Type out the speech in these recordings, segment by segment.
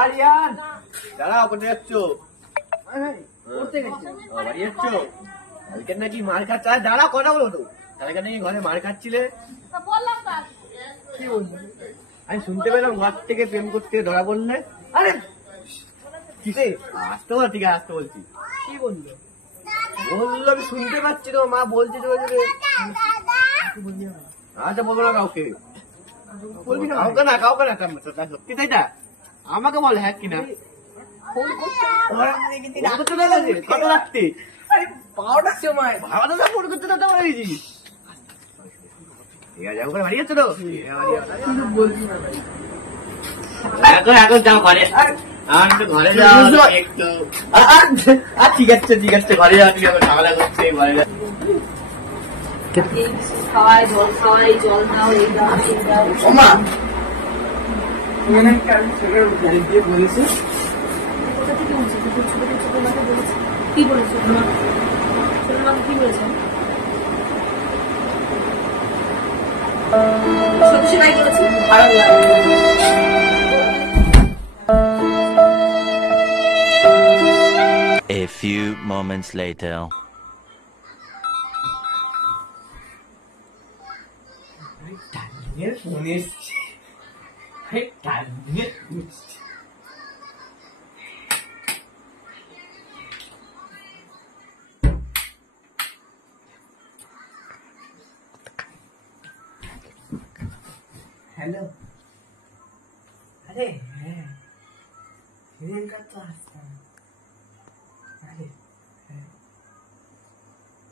আরিয়ান দাঁড়াও, কোথায় যাচ্ছ? বাড়ি যাচ্ছ? কালকে নাকি মার খাচ্ছে। দাঁড়াও, কথা বলো তো। কালকে নাকি ঘরে মার খাচ্ছিলে। কি বলবো? আমি শুনতে পেলাম ঘর থেকে প্রেম করতে ধরা পড়লে। আরে কিসে? আসতে বল, ঠিক আছে আসতে বলছি। কি বললো? বললো আমি শুনতে পাচ্ছি তো, মা বলছে তো। আচ্ছা বলবো না কাউকে, বলবি না? কাউকে না, কাউকে না। সত্যি তাই না? আমাকে বল হ্যাঁ কিনা। ফোন করতে কত রাখতে? আরে 12টার সময় ভালো না ফোন করতে তো বলে দিয়েছি। ঠিক আছে, ওখানে বাড়ি যাচ্ছ তো? কিন্তু বলবি না ভাই। এখন এখন যাও ঘরে। আর একটু ঘরে যাও একটু। আর ঠিক আছে ঠিক আছে, ঘরে যাও। তুমি এখন ঝামেলা করছে, ঘরে যাও। খাওয়াই জল খাওয়াই জল দাও এই দাও এই দাও। ওমা তুমি নাকি আমি ছেলের গাড়ি দিয়ে বলেছি কোথা থেকে বলছি? ছোট ছোট মাকে বলেছি। কি বলেছো? ছোট মাকে কি বলেছো? সত্যি সেটাই বলেছি। খারাপ লাগে। A few moments later. টাইমের ফোন এসছে। টাইমের ফোন এসছে। হ্যালো। আরে হ্যাঁ, প্রিয়াঙ্কা তো আসছে। আরে হ্যাঁ,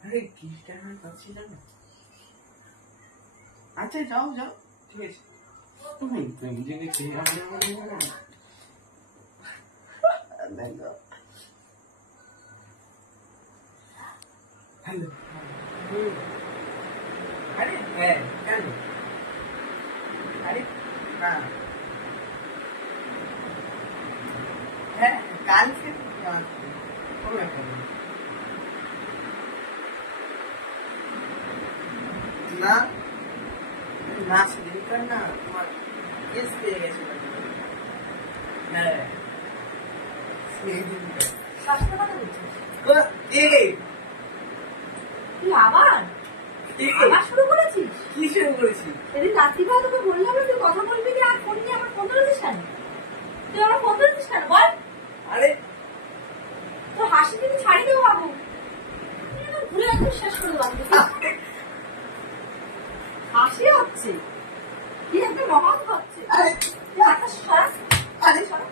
আরে গিফট আমার কাছে না। আচ্ছা যাও যাও, ঠিক আছে। তুমি তো ইঞ্জিনে খেয়ে হ্যালো। আরে হ্যাঁ কেন? আরে না হ্যাঁ কালকে কোনো ব্যাপার নেই। না না সেদিনকার না তোমার কেস পেয়ে গেছে। হ্যাঁ সেদিনকার শাশুড়ি কথা বলছিস? এই তুই আবার আবার শুরু করেছিস? কি শুরু করেছি? সেদিন রাত্রিবেলা তোকে বললাম না তুই কথা বলবি না, আর ফোন নিয়ে আমার ফোন ধরেছিস কেন? তুই আমার ফোন ধরেছিস কেন বল? আরে তোর হাসি কিন্তু ছাড়ি দেবো বাবু। ঘুরে একদম শেষ করে দেবো। হাসি হচ্ছে, কি একটা মহান হচ্ছে। আরে তুই একটা সরা, আরে সরা।